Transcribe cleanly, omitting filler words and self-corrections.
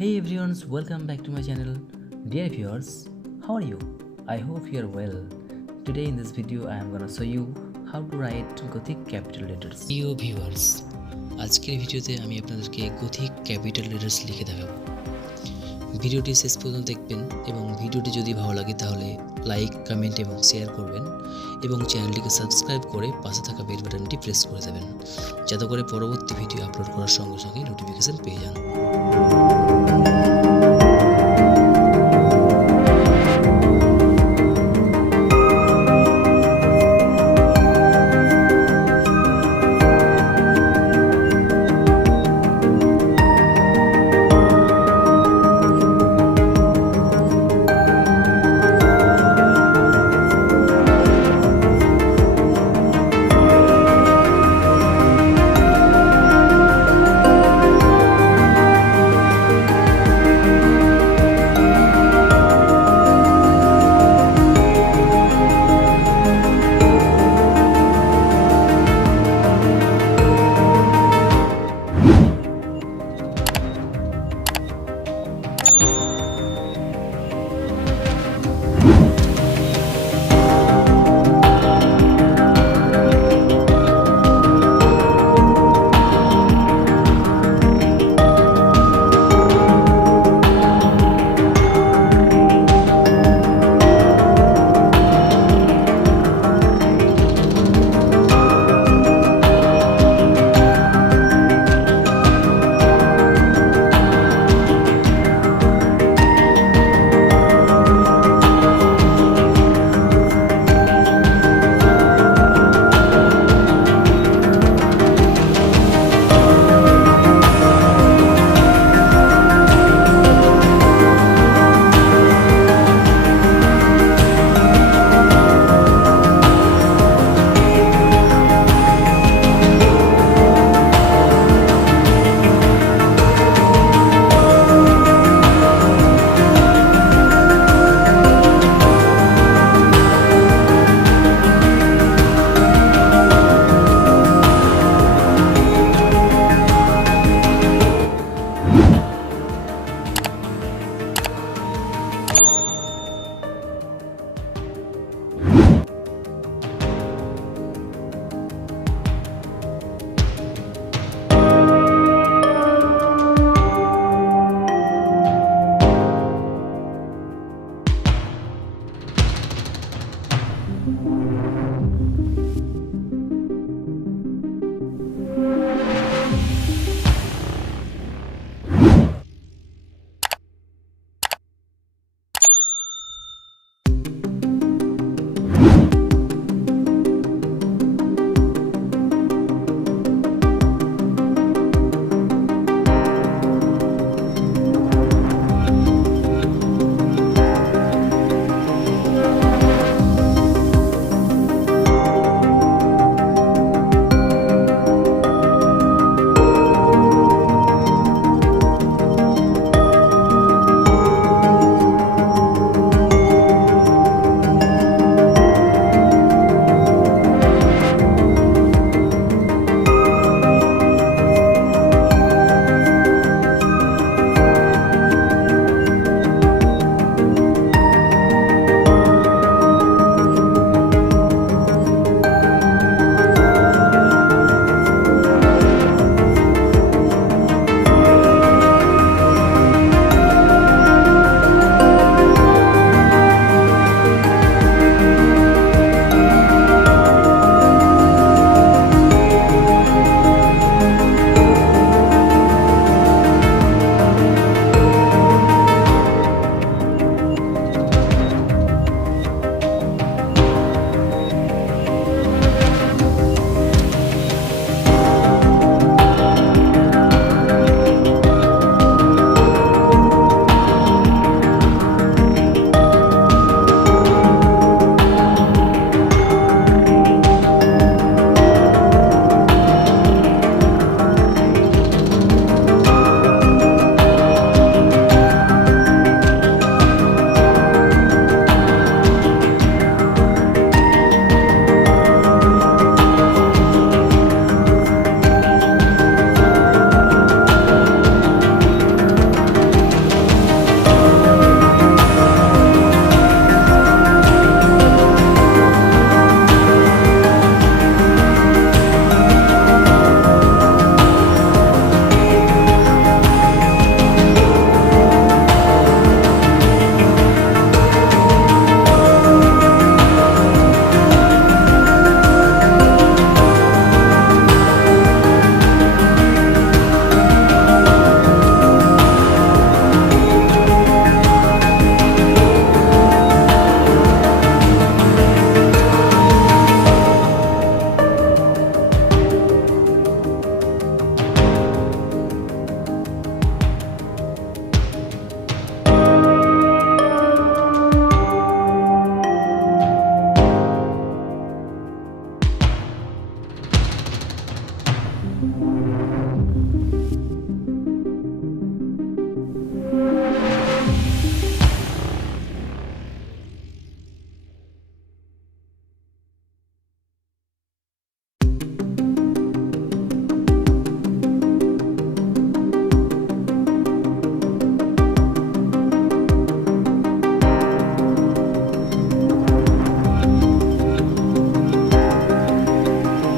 Hey everyone, welcome back to my channel. Dear viewers, how are you? I hope you are well. Today in this video I am gonna show you how to write Gothic capital letters. প্রিয় ভিউয়ার্স, আজকের ভিডিওতে আমি আপনাদেরকে Gothic capital letters লিখে দেখাবো। ভিডিওটি শেষ পর্যন্ত দেখবেন এবং ভিডিওটি যদি ভালো লাগে তাহলে লাইক, কমেন্ট এবং শেয়ার করবেন এবং চ্যানেলটিকে সাবস্ক্রাইব করে পাশে থাকা বেল বাটনটি প্রেস করে দেবেন, যাতে করে পরবর্তী ভিডিও আপলোড করার সঙ্গে সঙ্গে নোটিফিকেশন পেয়ে যান।